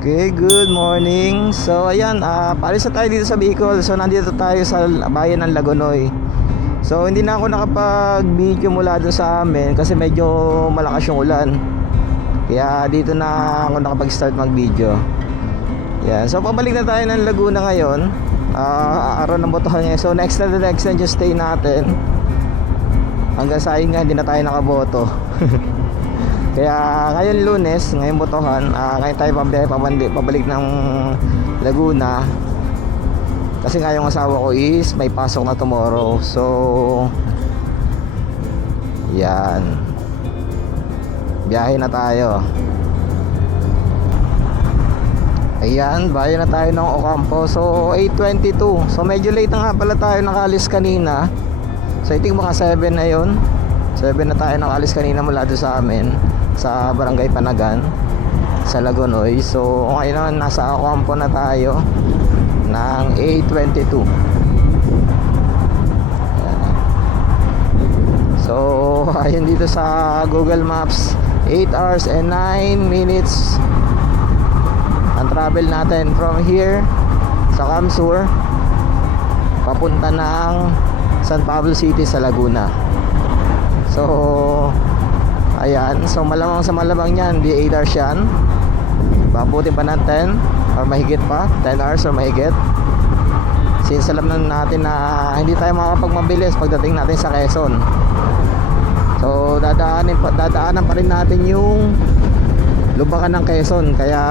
Okay, good morning. So ayan, paalis na tayo dito sa Bicol. So nandito tayo sa bayan ng Lagonoy. So hindi na ako nakapag-video mula doon sa amin kasi medyo malakas yung ulan. Kaya dito na ako nakapag-start mag-video. Yan, so pabalik na tayo ng Laguna ngayon. Araw ng botohan ngayon. So next na yung stay natin. Hanggang sa nga hindi na tayo nakaboto. Kaya ngayon Lunes, ngayon botohan, ngayon tayo pabalik ng Laguna. Kasi nga yung asawa ko is may pasok na tomorrow. So yan, biyahe na tayo. Ayan, bayan na tayo ng Ocampo. So 8:22. So medyo late na nga pala tayo nakaalis kanina. So I think mga 7 na yun. 7 na tayo nakaalis kanina mula doon sa amin, sa Barangay Panagan, sa Lagonoy. So ngayon naman nasa Ocampo na tayo ng 8:22. So ayun, dito sa Google Maps 8 hours and 9 minutes ang travel natin from here sa Camsur papunta ng San Pablo City sa Laguna. So ayan, so malamang sa malamang yan, di 8 hours yan. Pabutin pa ng 10 or mahigit pa, 10 hours or mahigit. Since alam na natin na hindi tayo makakapagmabilis pagdating natin sa Quezon. So dadaanan pa rin natin yung lubakan ng Quezon. Kaya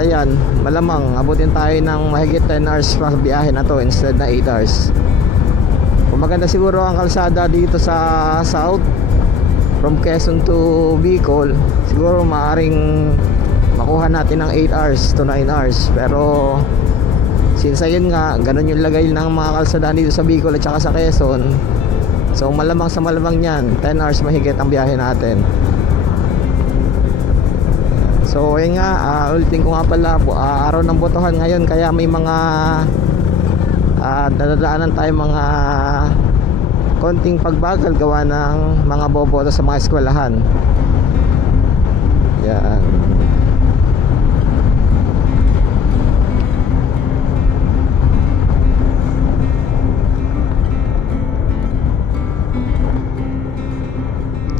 ayan, malamang abutin tayo ng mahigit 10 hours pa biyahe na to instead na 8 hours. Kung maganda siguro ang kalsada dito sa South from Quezon to Bicol, siguro maaring makuha natin ng 8 hours to 9 hours. Pero since ayun nga, ganun yung lagay ng mga kalsada dito sa Bicol at saka sa Quezon, so malamang sa malamang yan 10 hours mahigit ang biyahe natin. So ayun nga, ulitin ko nga pala, araw ng botohan ngayon. Kaya may mga dadaanan tayo mga konting pagbagal gawa ng mga boboto sa mga eskwelahan. Yan.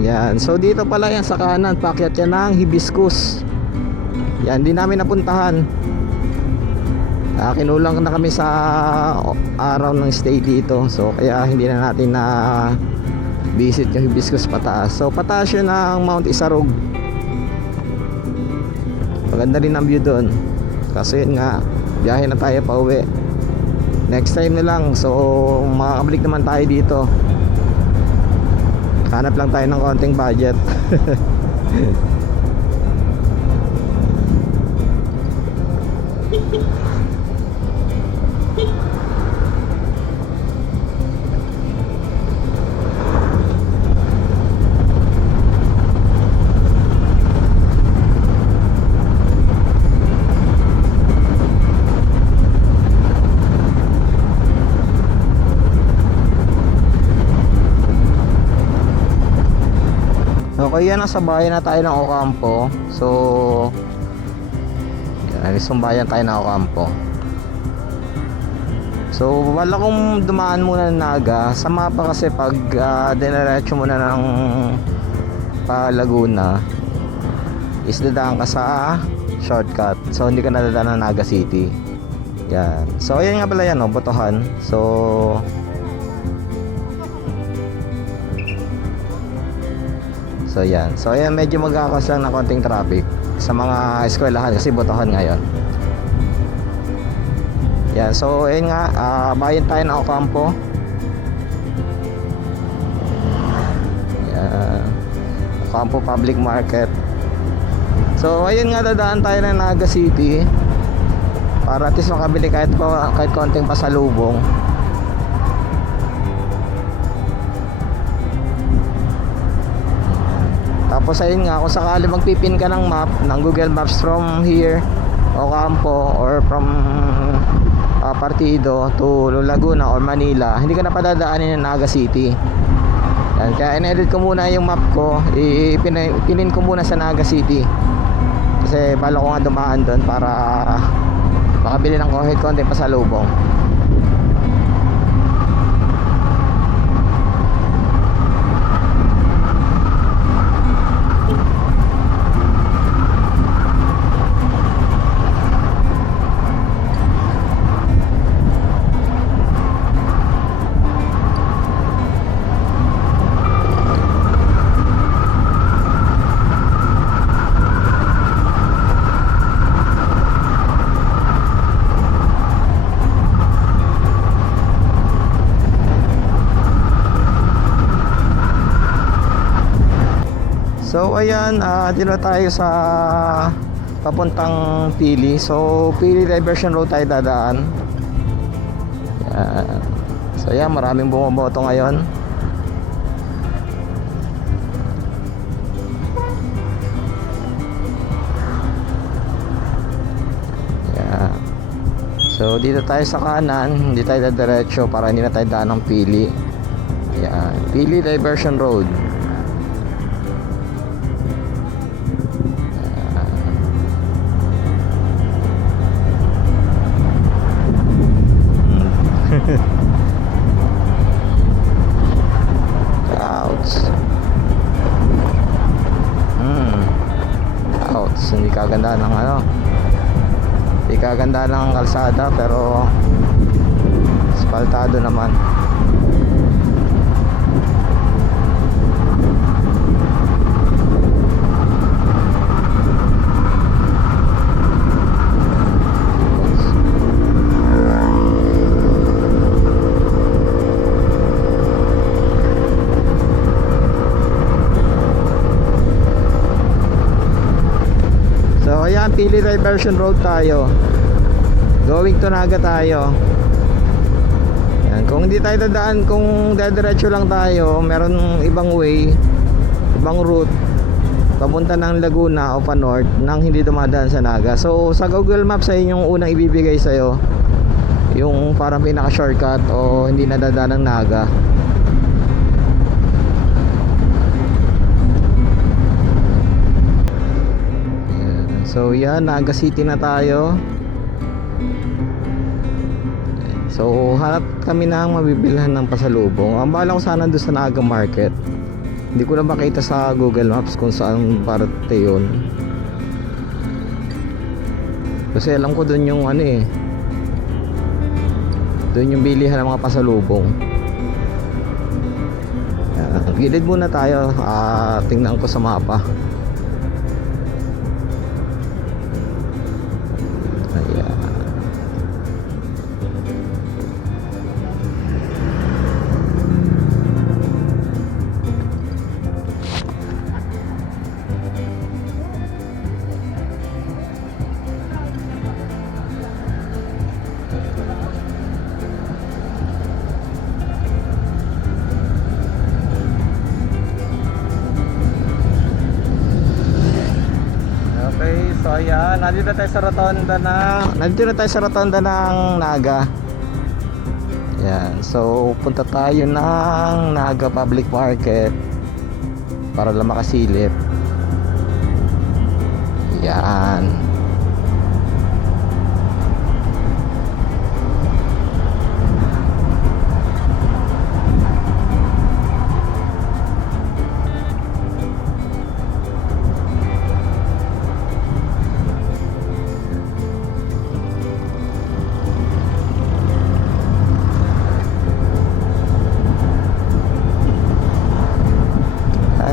Yan. So dito pala yan sa kanan, paakyat yan ng Hibiscus. Yan, di namin napuntahan. Kinulang na kami sa araw ng stay dito. So kaya hindi na natin na visit yung Hibiscus pataas. So pataas yun ng Mount Isarog. Maganda rin ang view doon. Kasi yun nga, biyahe na tayo pa uwi. Next time na lang. So makakabalik naman tayo dito. Hanap lang tayo ng konting budget. Okay, yan, nasa bayan na tayo ng Ocampo. So yan, isang bayan tayo ng Ocampo. So wala kong dumaan muna ng Naga. Sa mapa kasi pag dinerecho muna ng Laguna is dadaan ka sa shortcut. So hindi ka nadadaan ng Naga City. Yan. So ayan nga pala yan, no, botohan. So yan. So ayan, medyo magkakakas lang ng konting traffic sa mga eskwelahan kasi botohan ngayon. Yan. So ayun nga, bayan tayo ng Ocampo. Yan. Ocampo Public Market. So ayun nga, dadaan tayo ng Naga City para at least makabili kahit konting pasalubong. Tapos ayun nga, kung sakali magpipin ka ng map ng Google Maps from here Ocampo or from Partido to Laguna or Manila, hindi ka na padadaanin ng Naga City. Yan, kaya in-edit ko muna yung map ko, pinin ko muna sa Naga City. Kasi Kasi bala ko nga dumaan doon para makabili ng kahit konti pasalubong. So ayan, dito tayo sa papuntang Pili. So Pili Diversion Road tayo dadaan. Ayan. So ayan, maraming bumoboto ngayon. Ayan. So dito tayo sa kanan, hindi tayo diretso para hindi na tayo daan ng Pili. Ayan, Pili Diversion Road. Outs. Outs. Hindi kaganda ng ano. Hindi kaganda ng kalsada pero asfaltado naman. Ayan, Pili Diversion Road tayo. Going to Naga tayo. Ayan, kung hindi tayo dadaan, kung diretso lang tayo, meron ibang way, ibang route papunta ng Laguna o pa north nang hindi dumadaan sa Naga. So sa Google Maps ay yung unang ibibigay sa'yo, yung parang pinaka shortcut o hindi nadadaan ng Naga. So yan, Naga City na tayo. So hanap kami ng mabibilhan ng pasalubong. Ang bala ko sana doon sa Naga Market. Hindi ko na makita sa Google Maps kung saan parte yun. Kasi alam ko doon yung ano eh, doon yung bilihan ng mga pasalubong. Gilid muna tayo. Tingnan ko sa mapa. So ayan, nandito na tayo sa rotonda ng Naga. Ayan, so punta tayo ng Naga Public Market para lang makasilip. Ayan.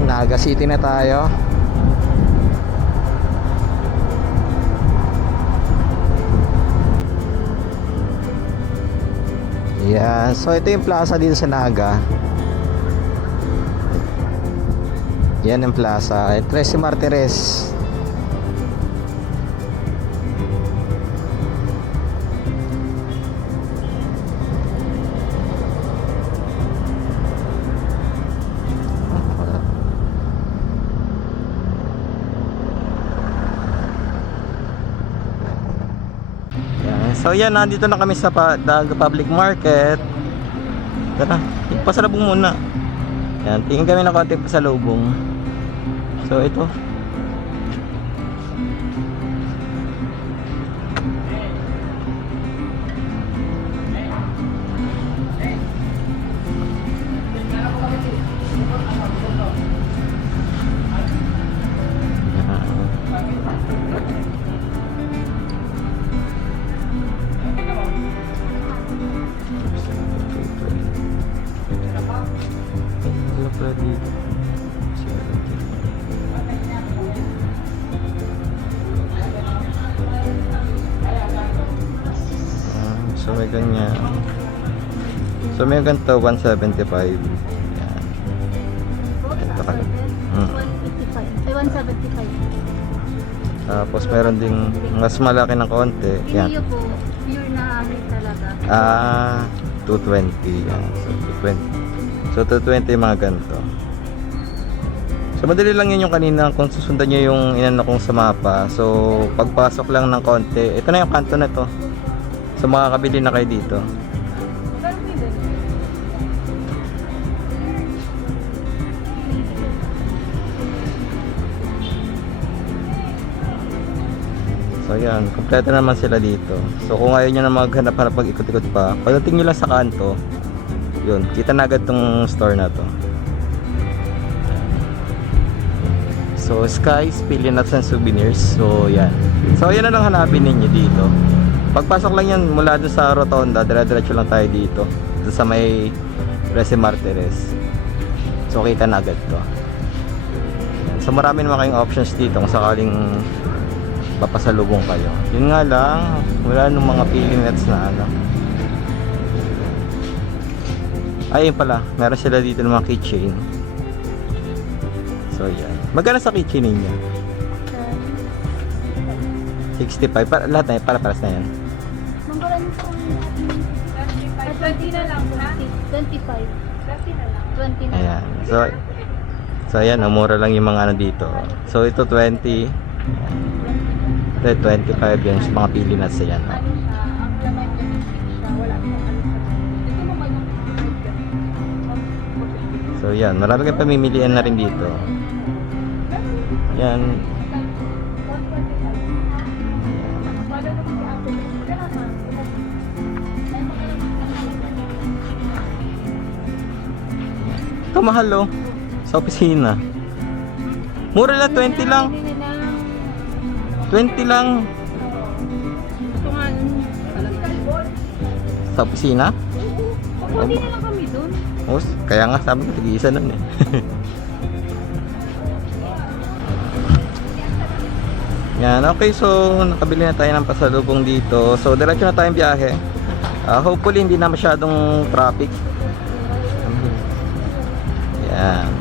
Naga City na tayo. Yan, so ito yung plaza dito sa Naga. Yan ang plaza, Tres Martires. So yan, nandito na kami sa Naga Public Market. Tara, pasalubong muna. Yan, tingin kami ng konting pasalubong. So ito. So may ganyan. So may ganito 175. Yan. Ito ka. 155. Ay, 175. Tapos meron ding mas malaki ng konti. Yan. Iyo po, pure na ano talaga. 220. Yan. So 220 yung mga ganito. So madali lang yun yung kanina kung susundan nyo yung inano kong sa mapa. So pagpasok lang ng konti, ito na yung kanto na to. So makakabili na kayo dito. So yan, kompleto naman sila dito. So kung ayaw nyo na maghanap-hanap pag-ikot-ikot pa, pagdating nyo lang sa kanto, yun, kita na agad tong store na to. So Skies, Pili Nuts and Souvenirs. So yan. So yan na lang hanapin ninyo dito. Pagpasok lang yan mula doon sa Rotonda, dire-diretso lang tayo dito. Doon sa may Resi Martires. So kita na agad to. So marami naman kayong options dito kung sakaling papasalubong kayo. Yun nga lang, wala nung mga Pili Nuts na ano. Ayun pala, meron sila dito ng mga keychain. So yan. Magkano sa keychain ninyo? 65. Lahat na yan, para-paras na yan. Manggalan po ang 20 na lang. 25. 20 na lang. 20 na Ayan. So ayan, mura lang yung mga ano dito. So ito 20. 25 yan sa mga Pili Nuts yan. Ano siya, ang laman niya siya, wala siyang ano sa ito naman yung So yan, marami kayong pamimilian na rin dito. Yan. Ito mahal oh. Sa opisina. Mura lang, 20 lang. 20 lang. Sa opisina? Hindi na lang kami doon. Oh, kaya nga sabi ko, tig-isa nun eh. Yan, okay, so nakabili na tayo ng pasalubong dito. So diretso na tayong biyahe. Hopefully hindi na masyadong traffic. Yan.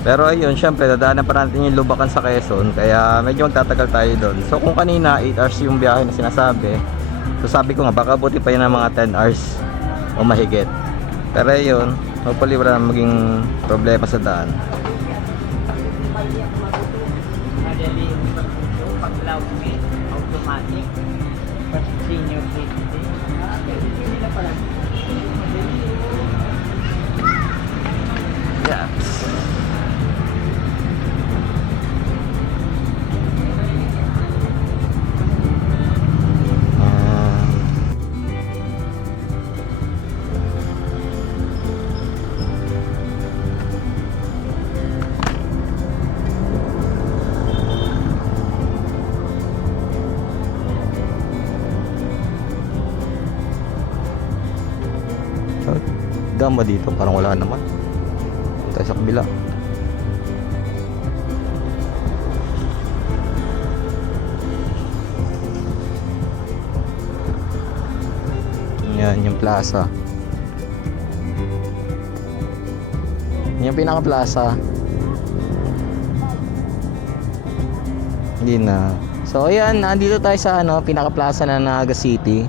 Pero ayun, syempre dadaanan pa natin yung Lubacan sa Quezon, kaya medyo magtatagal tayo doon. So kung kanina 8 hours yung biyahe na sinasabi, so sabi ko nga baka buti pa yun ng mga 10 hours o mahigit. Pero ayun, hopefully wala na maging problema sa daan. Madali yung pagpuso, pag-loud me, automatic, senior safety. Hindi nila pala. Yes. Daan ba dito? Parang wala naman. Tayo sa kabila. Yan yung plaza. Yung pinaka plaza. Hindi na. So ayan, nandito tayo sa ano, pinaka plaza na Naga City.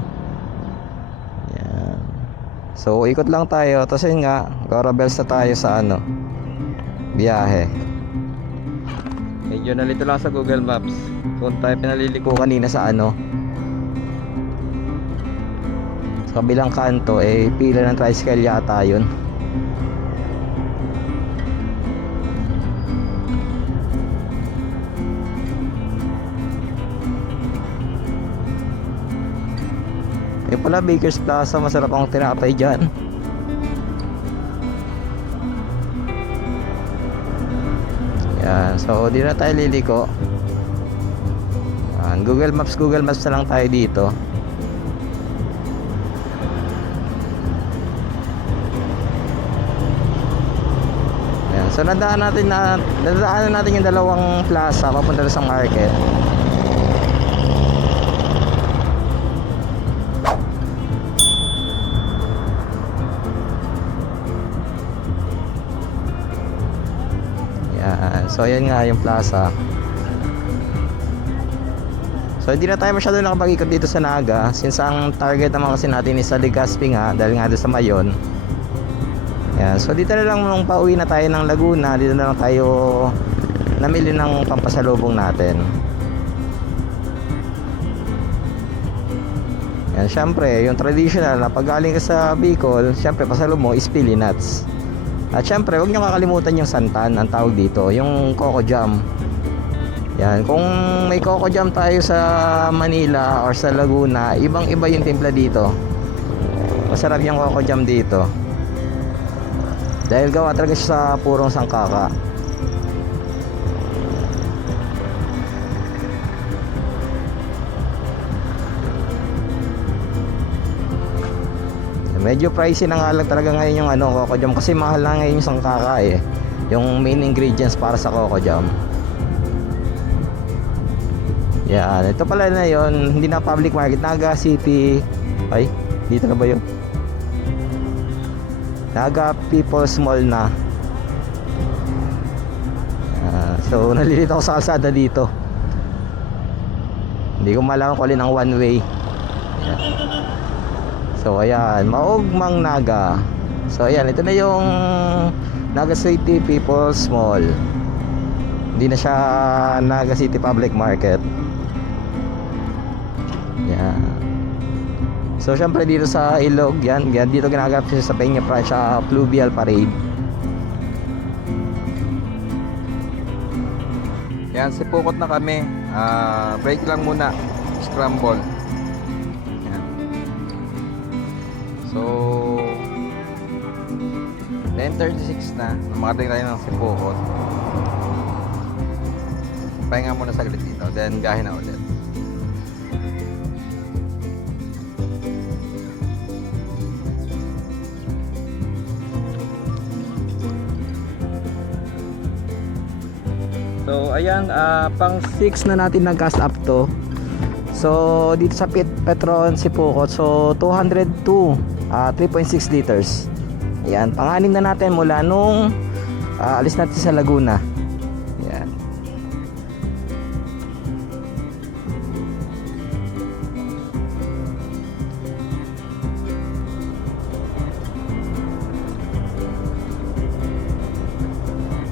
So ikot lang tayo, tapos yun nga, Corabels na tayo sa ano, biyahe. Medyo nalito lang sa Google Maps. Kung tayo pinaliliko kanina sa ano, sa kabilang kanto, eh pila ng tricycle yata yun. Yung pala Baker's Plaza, masarap ang tinapay dyan. Yan, so di na tayo liliko. Yan, Google Maps na lang tayo dito. Yan, so nadaanan natin yung dalawang plaza papunta sa market. So ayan nga yung plaza. So hindi na tayo masyado nakapag-ikot dito sa Naga, since ang target naman kasi natin is sa Legazpi nga, dahil nga doon sa Mayon. Ayan. So dito na lang nung pauwi na tayo ng Laguna, dito na lang tayo namili ng pampasalubong natin. Yan, syempre, yung traditional na pag galing ka sa Bicol, syempre pasalubong mo is pili nuts. At syempre, huwag nyo kakalimutan yung santan, ang tawag dito, yung coco jam. Yan, kung may coco jam tayo sa Manila or sa Laguna, ibang-iba yung timpla dito. Masarap yung coco jam dito. Dahil gawa talaga siya sa purong sangkaka. Medyo pricey na nga lang talaga ngayon yung coco jam, kasi mahal na ngayon yung sangkaka eh. Yung main ingredients para sa coco jam. Yan, ito pala na yon, hindi na public market, Naga City. Ay, dito na ba yun? Naga People's Mall na. So nalilito ako sa kalsada dito. Hindi ko malaman kung alin ang one way. So ayan, Maugmang Naga. So ayan, ito na yung Naga City People's Mall. Hindi na siya Naga City Public Market. Yan. So syempre dito sa Ilog, yan dito ginaganap siya sa Peña Francia Fluvial Parade. Yan, sipukot na kami. Break lang muna. Scramble. Yan. So 10:36 na. Makarating tayo ng Sipukot. Pahinga muna saglit dito. Then biyahe na ulit. So ayan, pang 6 na natin nag-gas up to. So dito sa Petron Sipukot, so 202 3.6 liters. Ayan, pang-anim na natin mula nung alis natin sa Laguna. Ayan.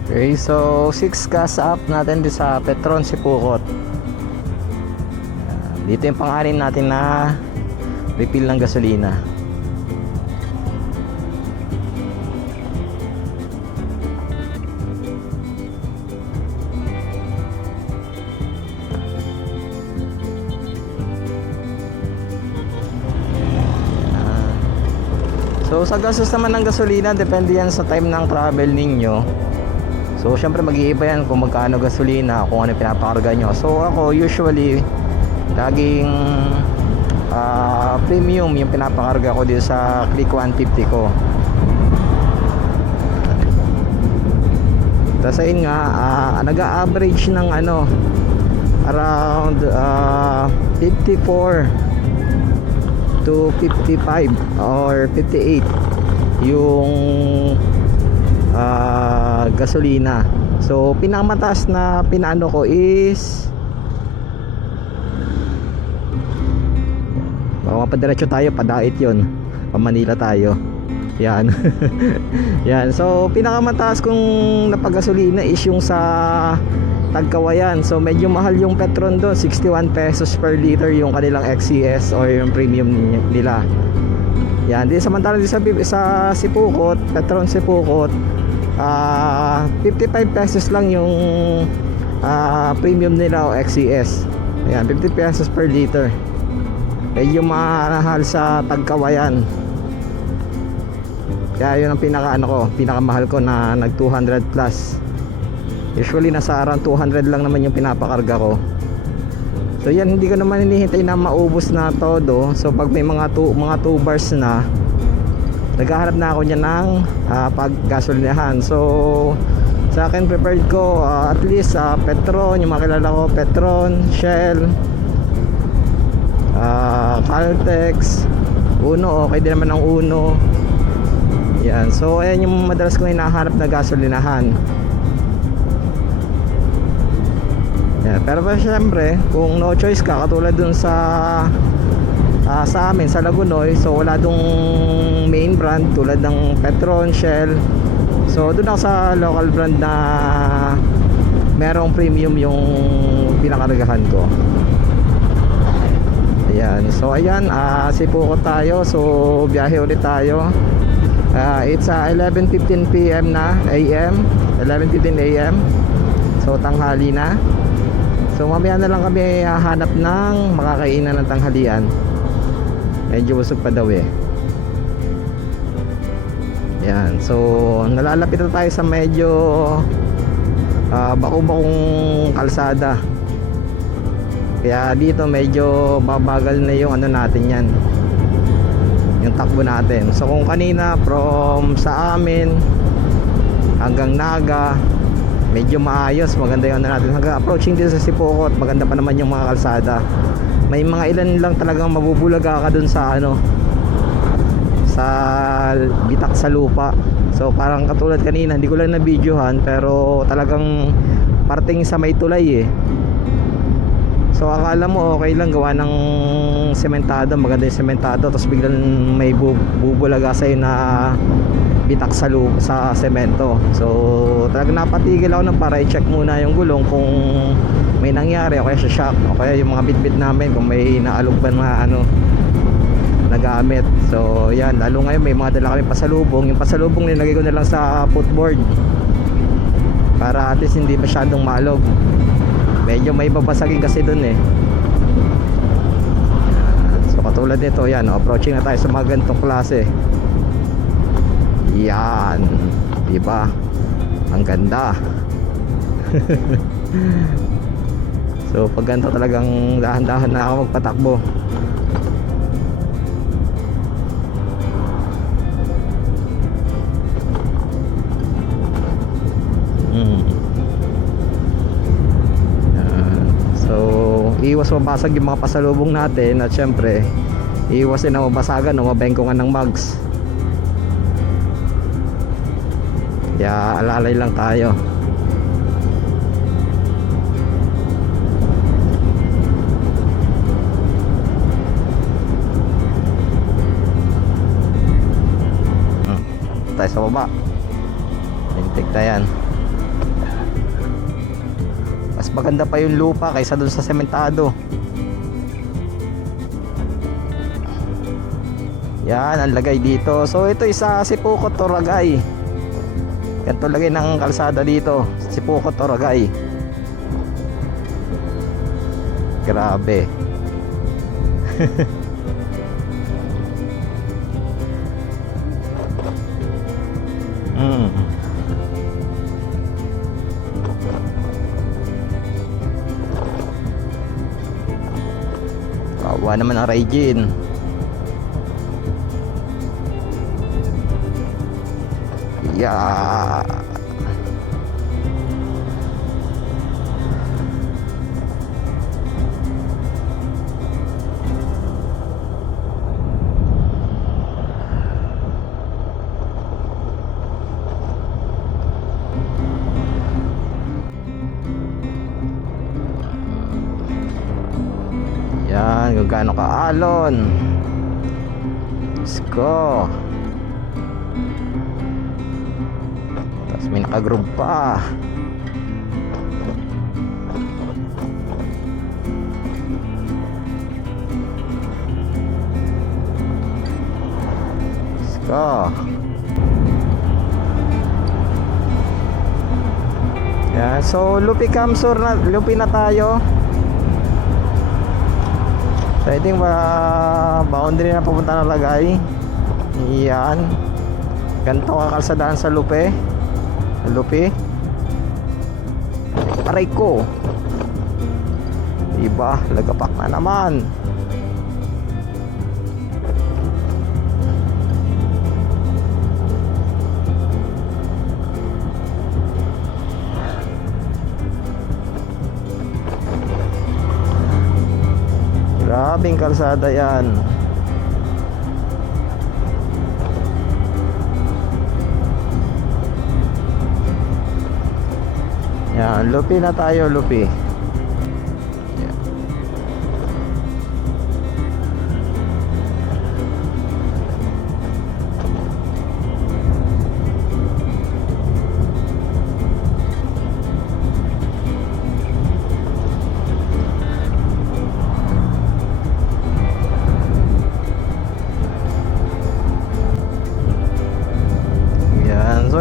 Okay, so 6 gas up natin dito sa Petron Sipukot. Dito yung pang-anim natin na refill ng gasolina. So sa gastos naman ng gasolina, depende yan sa time ng travel ninyo. So syempre mag-iiba yan kung magkano gasolina, kung ano pinapakarga nyo. So ako usually laging premium yung pinapakarga ko dito sa Click 150 ko. Tapos ayun nga, nag-a-average ng around 54 to 55 or 58 yung gasolina. So pinakamataas na pinaano ko is mapadiretso tayo, padait yun, pa Manila tayo. Yan. Yan, so pinakamataas kong napagasolina is yung sa Tagkawayan. So medyo mahal yung Petron doon, 61 pesos per liter yung kanilang XCS or yung premium nila. Yan, di samantalang sa Sipukot, Petron Sipukot, 55 pesos lang yung premium nila o XCS. Yan, 50 pesos per liter. Medyo mahal sa Tagkawayan. Kaya yun ang pinakamahal ko na nag 200 plus. Usually nasa around 200 lang naman yung pinapakarga ko. So yan, hindi ko naman hinihintay na maubos na todo. So pag may mga 2 bars na, naghahanap na ako niyan ng paggasolinahan. So sa akin prepared ko at least Petron, yung mga kilala ko, Petron, Shell, Caltex, Uno, okay din naman ang Uno. Yan, so ayan yung madalas kong hinahanap na gasolinahan. Yan. Pero syempre, kung no choice ka, katulad dun sa amin sa Lagunoy, so wala dong main brand tulad ng Petron, Shell. So doon ako sa local brand na merong premium yung pinakaragahan ko. Ayan, so ayan, Sipukot tayo. So biyahe ulit tayo. It's 11:15 PM na AM, 11:15 AM. So tanghali na. So mamaya na lang kami hanap ng makakainan ng tanghalian. Medyo busog pa daw eh. Yan. So nalalapit na tayo sa medyo bako-bakong kalsada. Kaya dito medyo babagal na yung ano natin yan, yung takbo natin. So kung kanina from sa amin hanggang Naga medyo maayos, maganda yung ano natin. Hanggang approaching dito sa Sipukot, maganda pa naman yung mga kalsada. May mga ilan lang talagang mabubulaga ka dun sa ano, sa bitak sa lupa. So parang katulad kanina, hindi ko lang na videohan, pero talagang parting sa may tulay eh. So akala mo okay lang, gawa ng sementado, maganda yung sementado, tapos biglang may bubulaga sa'yo na bitak sa lupa, sa semento. So talagang napatigil ako para i-check muna yung gulong kung may nangyari o kaya sa shock o kaya yung mga bitbit namin kung may naalugban na ano nagamit. So yan, lalo ngayon may mga dala kami pasalubong. Yung pasalubong nilagay ko na lang sa footboard para at least hindi masyadong maalog. Medyo may babasagin kasi dun eh. So katulad nito, yan, approaching na tayo sa mga ganitong klase. Yan, diba? Ang ganda. So pag ganito talagang dahan-dahan na ako magpatakbo. So iwas mabasag yung mga pasalubong natin. At syempre iwas din na mabasagan o mabengkongan ng mugs. Kaya alalay lang tayo. Tayo sa baba. Lintik na yan. Mas maganda pa yung lupa kaysa dun sa sementado. Yan ang lagay dito. So ito isa Sipukot Toragay. Ganito lagay ng kalsada dito, Sipukot Toragay. Grabe. Kawawa naman ang Raijin. Yeah. Yan, kung gaano kaalon. Let's go. Tapos may nakagroove pa. Let's go. Yan, so Lupi Kamsur na, Lupi na tayo. So I think boundary na papunta na lagay. Yan. Ganito kakalsadaan sa Lupi. Lupi. Aray ko. Diba? Lagapak na naman. Grabing kalsada yan. Yan, Lupi na tayo, Lupi.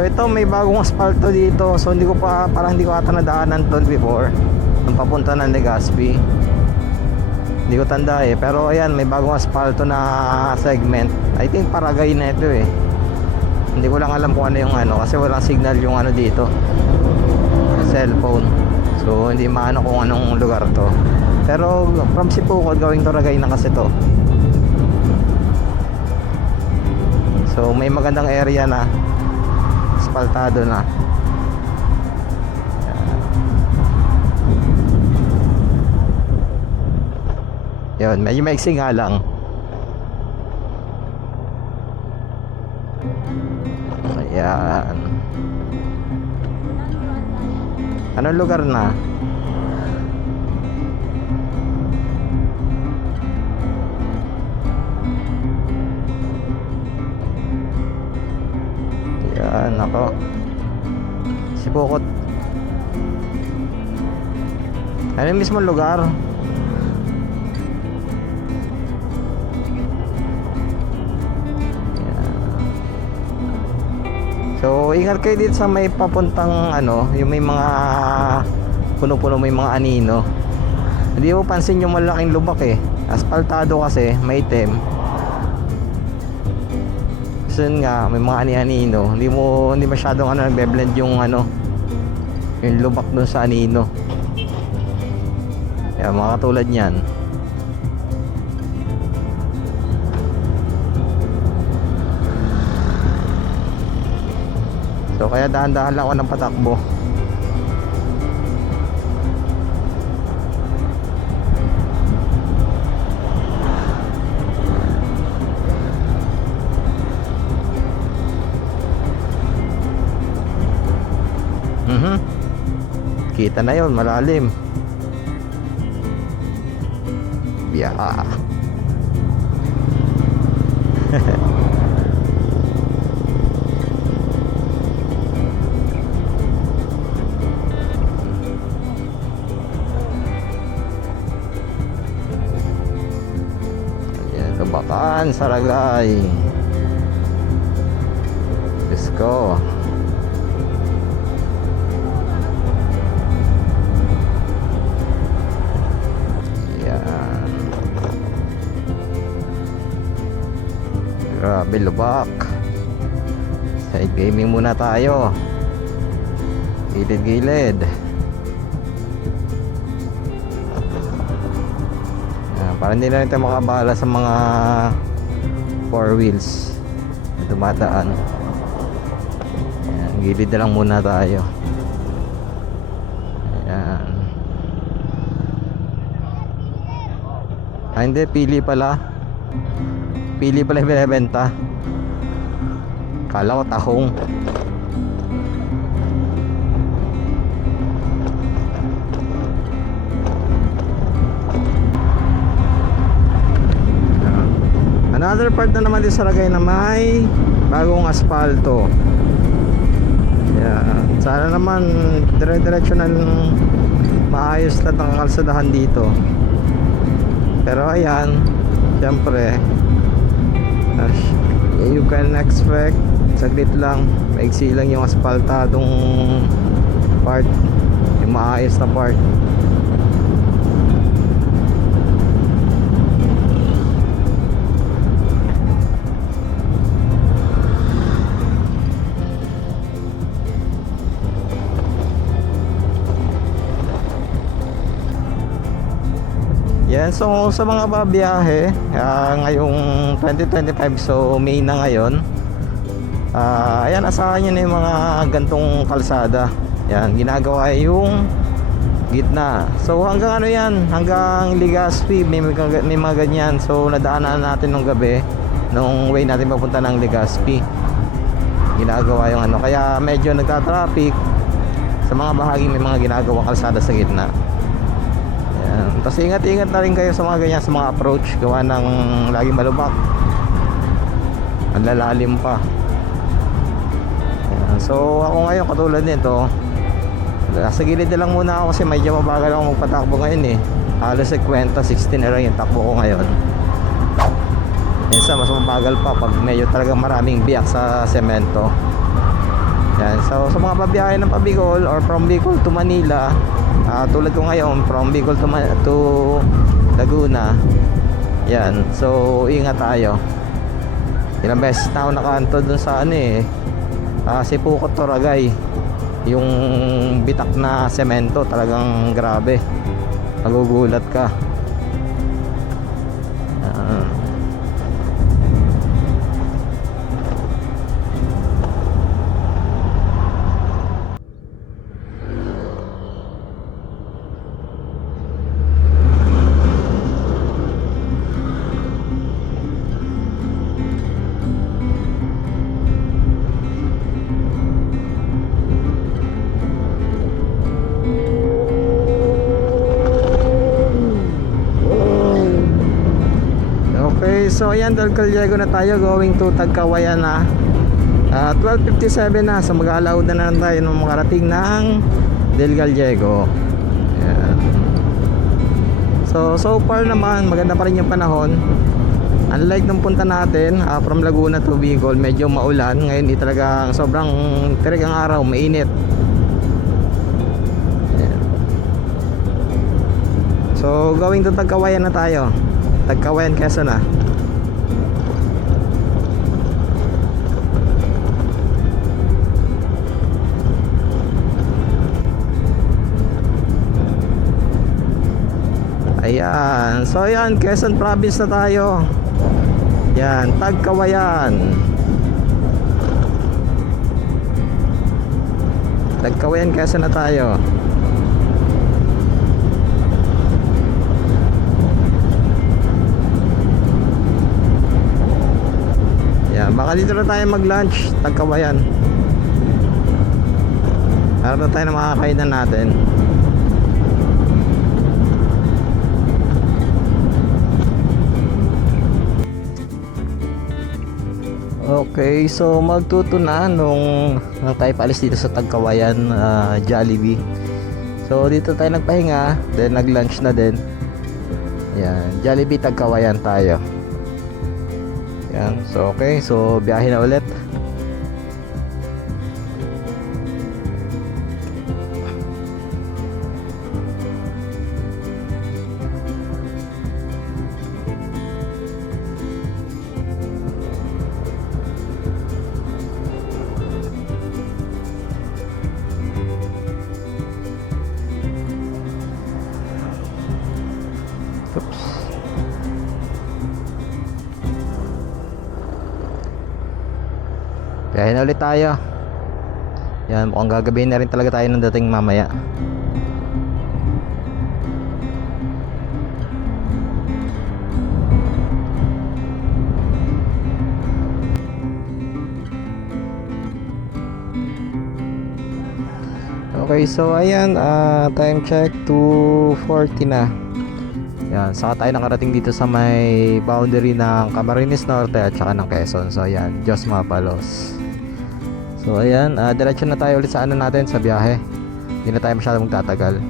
ito may bagong asfalto dito. So hindi ko pa, parang hindi ko ata nadaanan to before nung papunta ng Legazpi. Hindi ko tanda eh. Pero ayan, may bagong asfalto na segment. I think Paragay na ito eh. Hindi ko lang alam kung ano yung ano, kasi walang signal yung ano dito, cellphone. So hindi maano kung anong lugar to. Pero from Sipukod going to Ragay na kasi to. So may magandang area na, asfaltado na. Yun, medyo maiksi nga lang. Ayan. Anong lugar na? Ayan, ako. Sipukot. Ano yung mismong lugar? So ingat kayo dito sa may papuntang ano, yung may mga puno-puno, may mga anino. Hindi mo pansin yung malaking lubak eh. Asfaltado kasi, may itim. So yun nga, may mga ani-anino. Hindi masyadong ano, nagbe-blend yung ano, yung lubak dun sa anino. Kaya mga katulad niyan. So kaya dahan-dahan lang ako ng patakbo. Kita na yun, malalim. Yeah. Bakan, Saragay. Let's go. Yan. Grabe lubak. Side gaming muna tayo. Gilid-gilid. Para hindi na rin tayo makabala sa mga four wheels na dumadaan. Ayan, gilid na lang muna tayo. Ayan. Hindi, pili pala. Pili pala yung binibenta. Kala ko tahong. Another part na naman din sa Ragay na may bagong asfalto. Yeah. Sana naman dire-diretso na maayos lahat ng kalsadahan dito. Pero ayan, syempre you can expect saglit lang, maiksi lang yung asfaltadong part, yung maayos na part. Yan, so sa mga babiyahe ngayong 2025, so May na ngayon, ayan, asahan nyo na yung mga gantong kalsada. Yan, ginagawa yung gitna. So hanggang ano yan, hanggang Legazpi may mga ganyan. So nadaanan natin nung gabi, nung way natin papunta ng Legazpi, ginagawa yung ano, kaya medyo nagta-traffic sa mga bahaging may mga ginagawang kalsada sa gitna. Tapos ingat-ingat na rin kayo sa mga ganyan, sa mga approach, gawa ng laging malubak, ang lalalim pa. Ayan. So ako ngayon katulad nito, nasa gilid na lang muna ako kasi medyo mabagal ako magpatakbo ngayon eh. Halos 50, 16 na lang yung takbo ko ngayon. Minsan mas mabagal pa pag medyo talagang maraming biyak sa semento. Yan. So sa mga babiyahe ng Bicol or from Bicol to Manila, tulad ko ngayon from Bicol to Laguna. Yan. So ingat tayo. Ilang beses na ako nakaanto dun sa Sipukot Toragay. Yung bitak na semento talagang grabe. Magugulat ka. Okay, so ayan, Del Gallego na tayo, going to Tagkawayan na. 12:57 na, so mag-aalaw na tayo nung makarating ng Del Gallego. Ayan. So far naman, maganda pa rin yung panahon. Unlike nung punta natin from Laguna to Bicol, medyo maulan. Ngayon talagang sobrang tirik ang araw, mainit. Ayan. So going to Tagkawayan na tayo. Tagkawayan, Quezon na. Ayan. So ayan, Quezon province na tayo. Yan, Tagkawayan. Tagkawayan, Quezon na tayo. Baka dito na tayo mag-lunch, Tagkawayan. Harap na tayo na makakainan natin. Okay, so magtuto na nung tayo paalis dito sa Tagkawayan, Jollibee. So dito tayo nagpahinga, then nag-lunch na din. Yan, Jollibee Tagkawayan tayo. Yan, so okay, so biyahe na ulit. Oops. Kaya na ulit tayo. Yan, mukhang gagabihin na rin talaga tayo ng dating mamaya. Okay, so ayan, time check 2:40 na. Yan, saka tayo nakarating dito sa may boundary ng Camarines Norte at saka ng Quezon. So ayan, Diyos Mapalos. So ayan, diretso na tayo ulit sa natin, sa biyahe. Hindi na tayo masyadong magtatagal.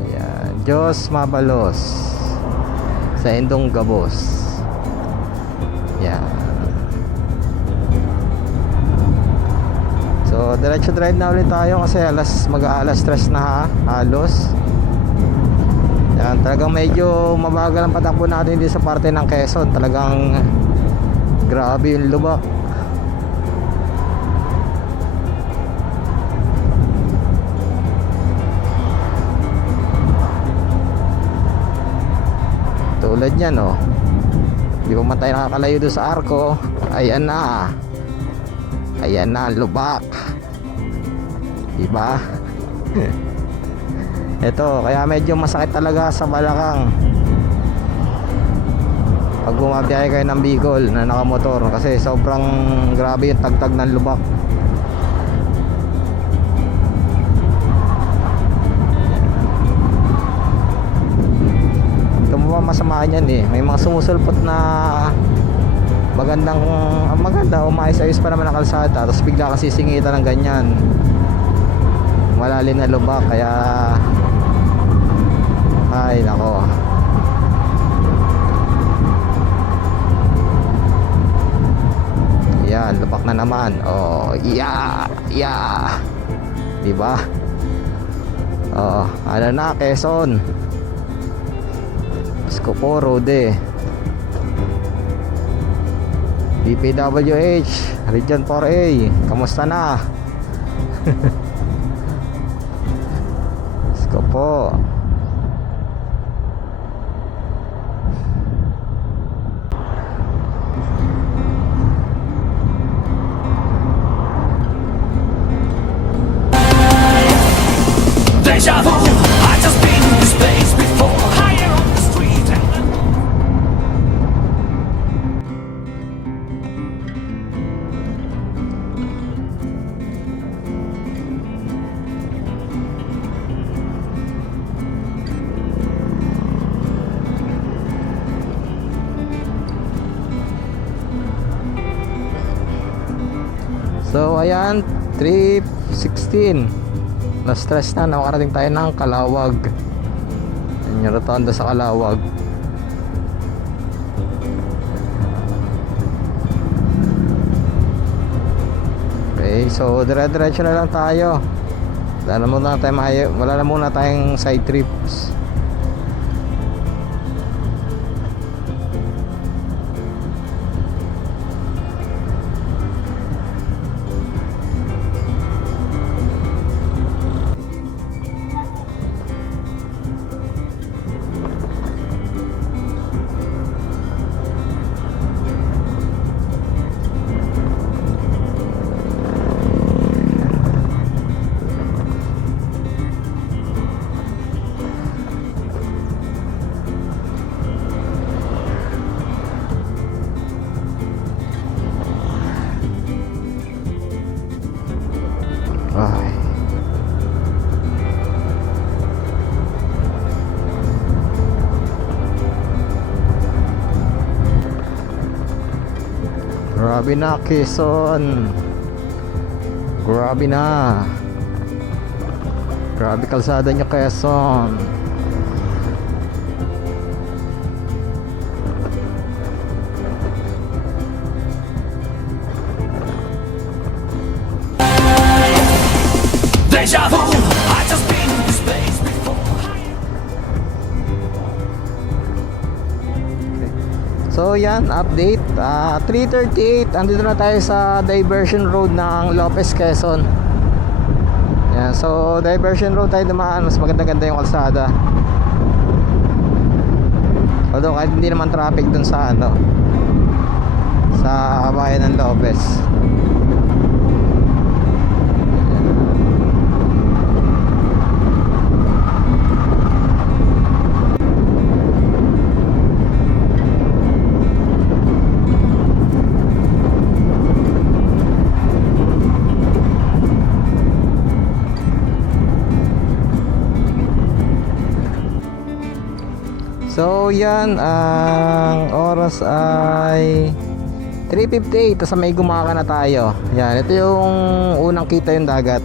Ayan, Diyos Mapalos sa Indong Gabos. Ayan. So diretso drive na ulit tayo kasi mag-aalas 3 na halos. Yan, talagang medyo mabagal ang patakbo natin dito sa parte ng Quezon. Talagang grabe yung lubak. Tulad niyan, oh. Di pa man tayo nakakalayo doon sa Arco. Ayan na. Ayan na, lubak. Diba? Ito, kaya medyo masakit talaga sa balakang pag bumabiyahe kayo ng Bicol na nakamotor, kasi sobrang grabe yung tagtag ng lubak. Ito mo ba masamaan yan eh. May mga sumusulpot na maganda o maayos-ayos pa naman ang kalsada, tapos bigla kang sisingitan ng ganyan, malalim na lubak. Kaya ay nako, Yan, lubak na naman. Oh, yeah, yeah. Diba? Oh, ano na, Quezon. Escopo Road eh. DPWH Region 4A, kamusta na? Escopo. Deja vu, I just been in this place before. Higher on the street. So ayan, trip 16. Na-stress na, nakarating tayo ng Calawag. Yan yung rotonda sa Calawag. Okay, so dire-diretso na lang tayo. Wala na muna tayong side trips. Ay. Grabe na, Quezon. Grabe na. Grabe kalsada niyo, Quezon. Deja vu, I just been in this place before. So yan, update 3:38, andito na tayo sa diversion road ng Lopez, Quezon. Yan, so diversion road tayo dumaan, mas maganda-ganda yung kalsada. Although kahit hindi naman traffic dun sa sa bayan ng Lopez. So yan, ang oras ay 3:58, tas may Gumaka na tayo. Yan, ito yung unang kita yung dagat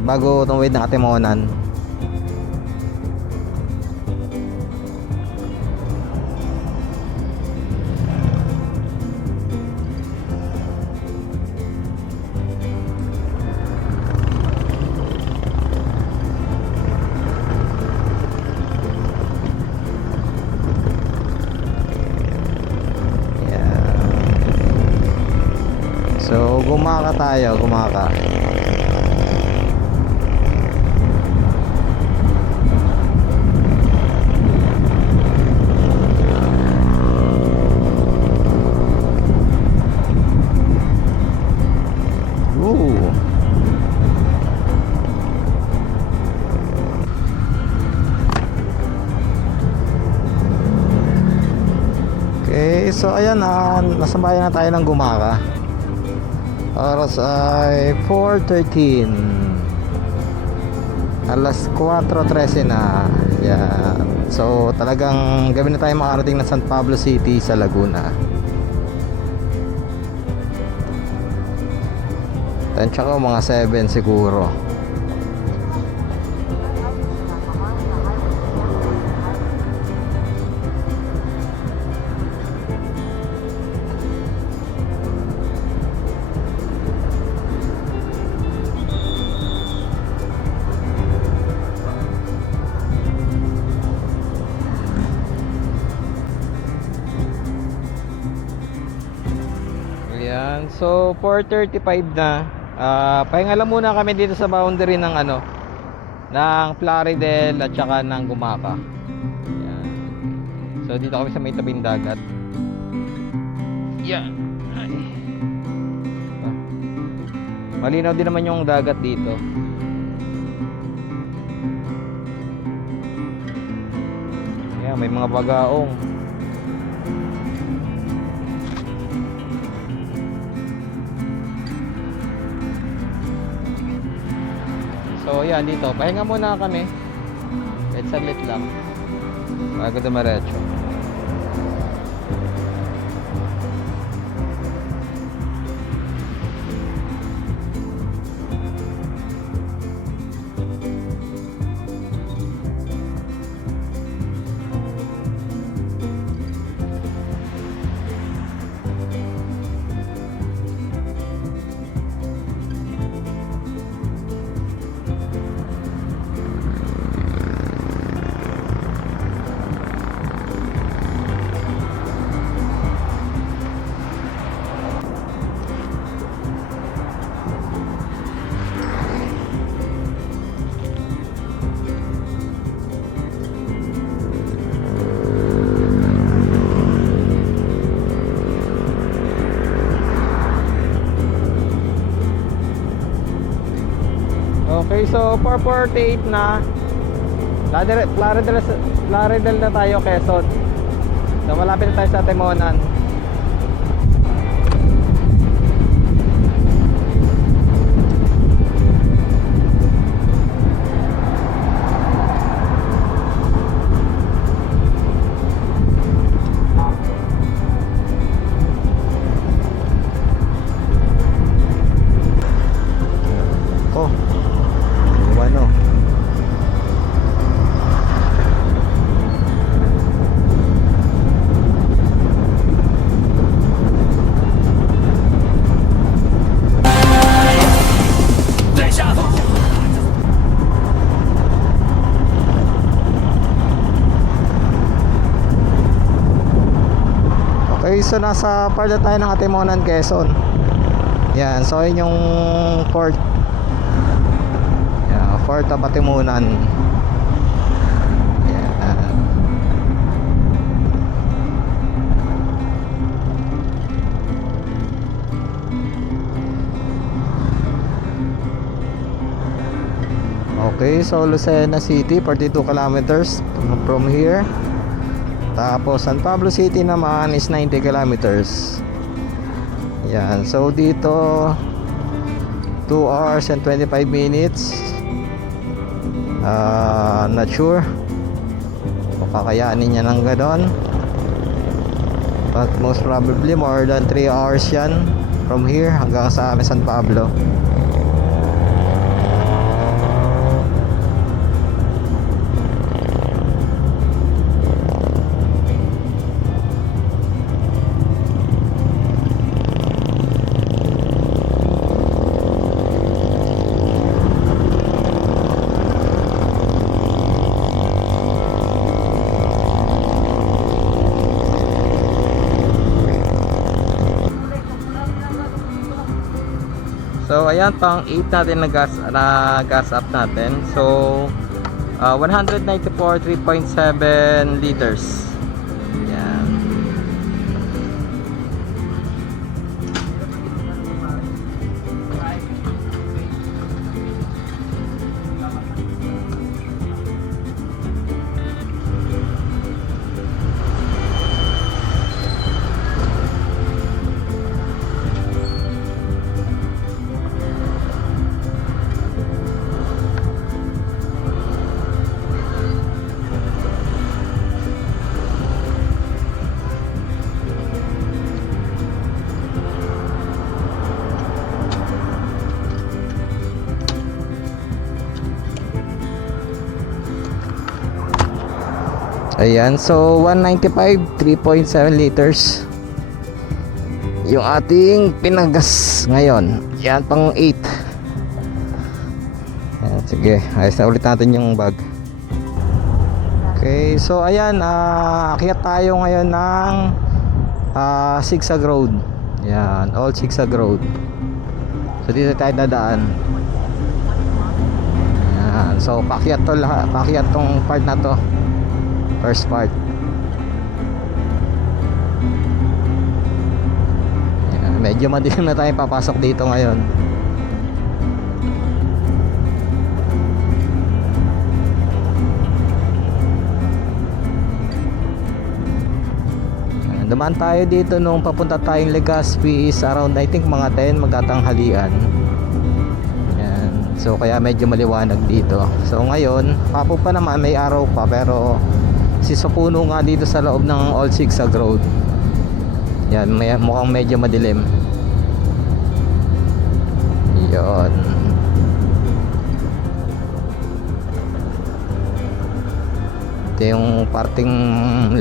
bago tumawid ng Atimonan. So, Gumaka tayo, Gumaka. Ooh. Okay, so ayan, nasa bayan na tayo ng Gumaka. Oras ay 4:13. Alas 4:13 na. Yan. So talagang gabi na tayo makarating na San Pablo City sa Laguna. Tansya ko mga 7 siguro. so 4:35 na. Pahinga lang muna kami dito sa boundary ng ng Plaridel at saka ng Gumaca. Yan. So dito kami sa may tabing dagat. Yan. Ay. Malinaw din naman yung dagat dito. Yan, may mga bagaong. So yan, dito pahinga muna kami. Kahit saglit lang bago dumiretso. Okay, so 4:48 na. Plaridel na tayo, Quezon. So malapit na tayo sa Timonan. Oh, ano? Deja vu. Okay, so nasa part na tayo ng Atimonan, Quezon. Yan, so yun yung port. Yan, Port of Atimonan. Yan. Okay, so Lucena City, 42 kilometers from here. Tapos San Pablo City naman is 90 kilometers. Yan, so dito 2 hours and 25 minutes. Not sure kung kakayanin niya ng ganon, but most probably more than 3 hours yan from here hanggang sa amin San Pablo. So ayan, pang 8 natin na gas up natin. So 194 3.7 liters. Yan. Ayan, so 195 3.7 liters yung ating pinagas ngayon. Yan, pang 8. Ayan, sige, ayos na ulit natin yung bag. Okay, so ayan, akyat tayo ngayon ng Zigzag Road. Yan, Old Zigzag Road. So dito tayo dadaan. Yan, so pakyat to lahat, pakyat tong part na to. First part. Yan, medyo madilim na tayo papasok dito ngayon. Dumaan tayo dito nung papunta tayong Legazpi is around I think mga 10 magtatanghalian. Yan. So kaya medyo maliwanag dito. So ngayon, papo pa naman, may araw pa, pero sisupuno nga dito sa loob ng Old Zigzag Road. Yan, mukhang medyo madilim. Yon. Ito yung parting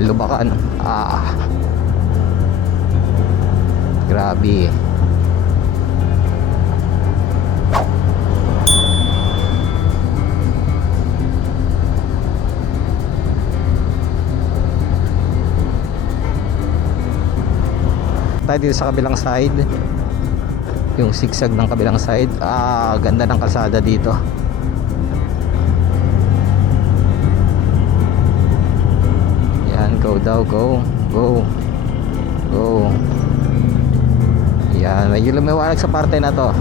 Lubakan. Grabe. Tayo dito sa kabilang side. Yung zigzag ng kabilang side. Ganda ng kalsada dito. Yan, go daw, go. Go. Go. Yan, medyo lumiwanag sa parte na to.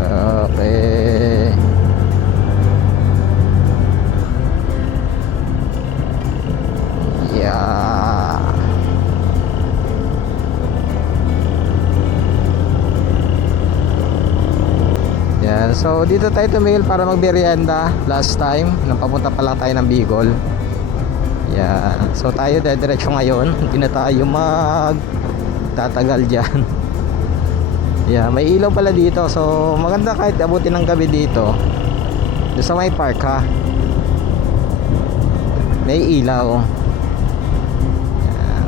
Okay. Yeah. Yan, so dito tayo tumigil para magmerienda last time. Nang papunta pa lang tayo ng Bicol. Yan. So tayo diretso ngayon. Hindi na tayo tatagal dyan. Yeah, may ilaw pala dito. So maganda kahit abutin ng gabi dito. Doon sa may park ha. May ilaw. Yan.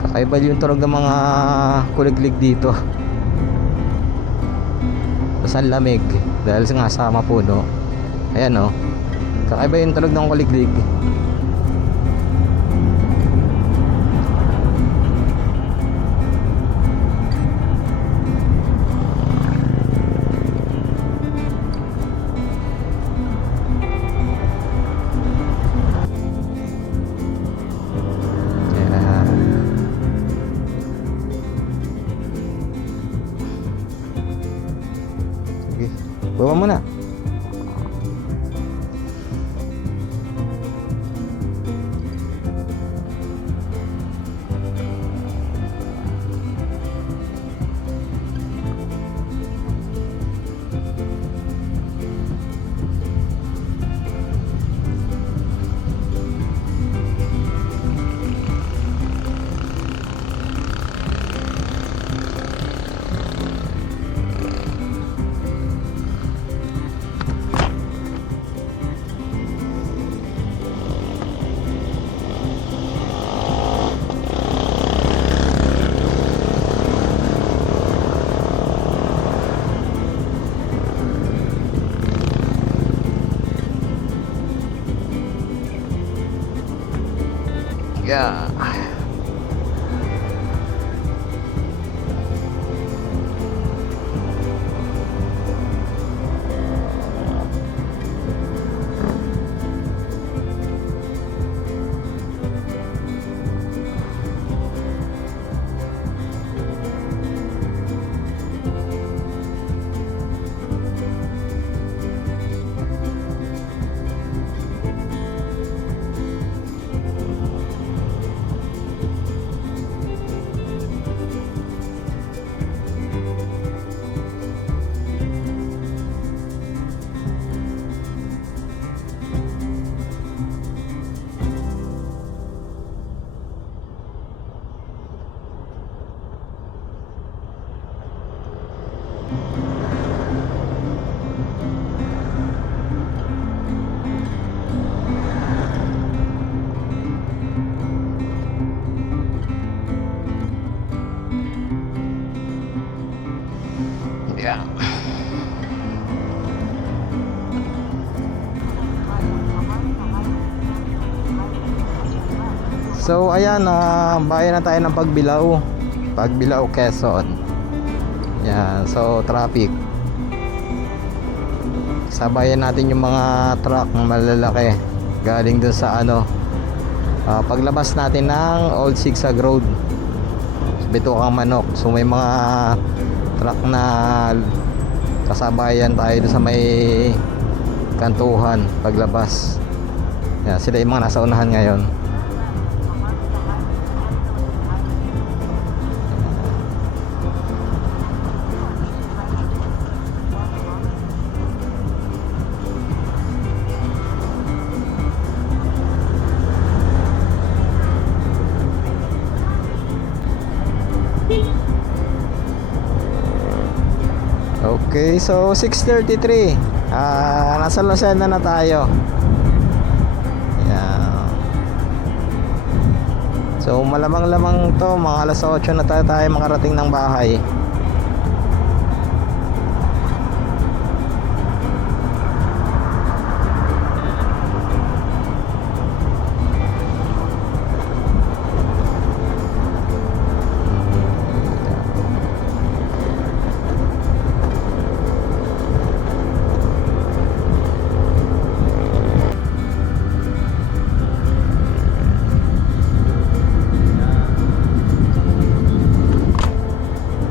Kakaiba yung tunog ng mga kuliglig dito. Tapos ang lamig dahil nga sa mapuno. Ayan o. Kakaiba yung tunog ng kuliglig. Bawa mo na. Yeah. Yeah. So ayan, bayan na tayo ng Pagbilao, Quezon. Yan, so traffic. Sabayan natin yung mga truck na malalaki galing dun sa paglabas natin ng Old Sigsag Road, Bitukang Manok. So may mga truck na kasabayan tayo dun sa may kantuhan paglabas. Yan, sila yung mga nasa unahan ngayon. Okay, so 6:33. Nasa Lucena na tayo. Ayan. So malamang-lamang to, mga alas 8 na tayo makarating ng bahay.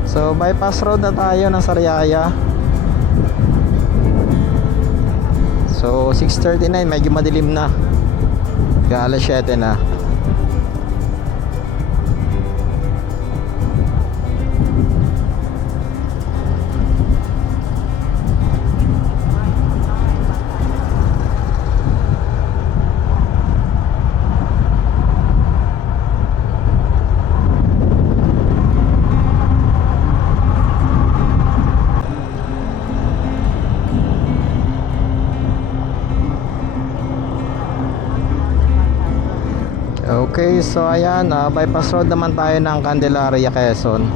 So bypass road na tayo ng Sariaya. So 6:39, medyo madilim na. Kaya alas 7 na. Okay, so ayan, bypass road naman tayo ng Candelaria, Quezon.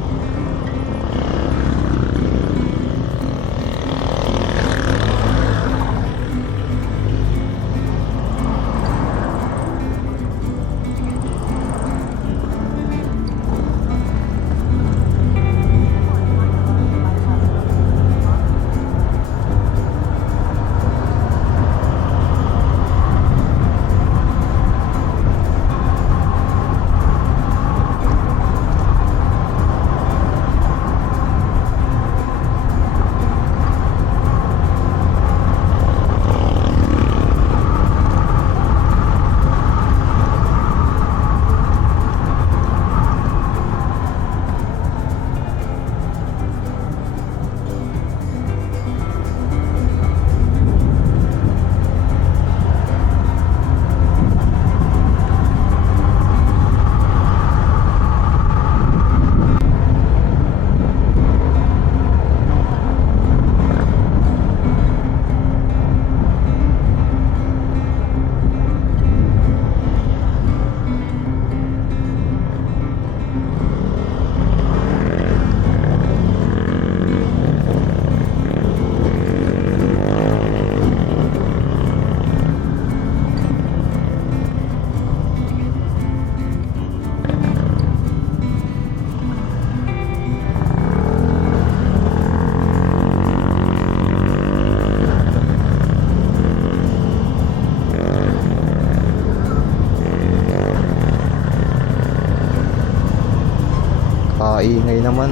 Ingay naman.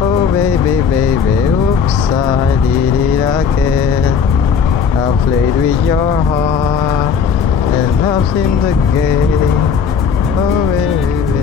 Oh baby, baby, oops, I did it again. I played with your heart and love's in the game. Oh baby.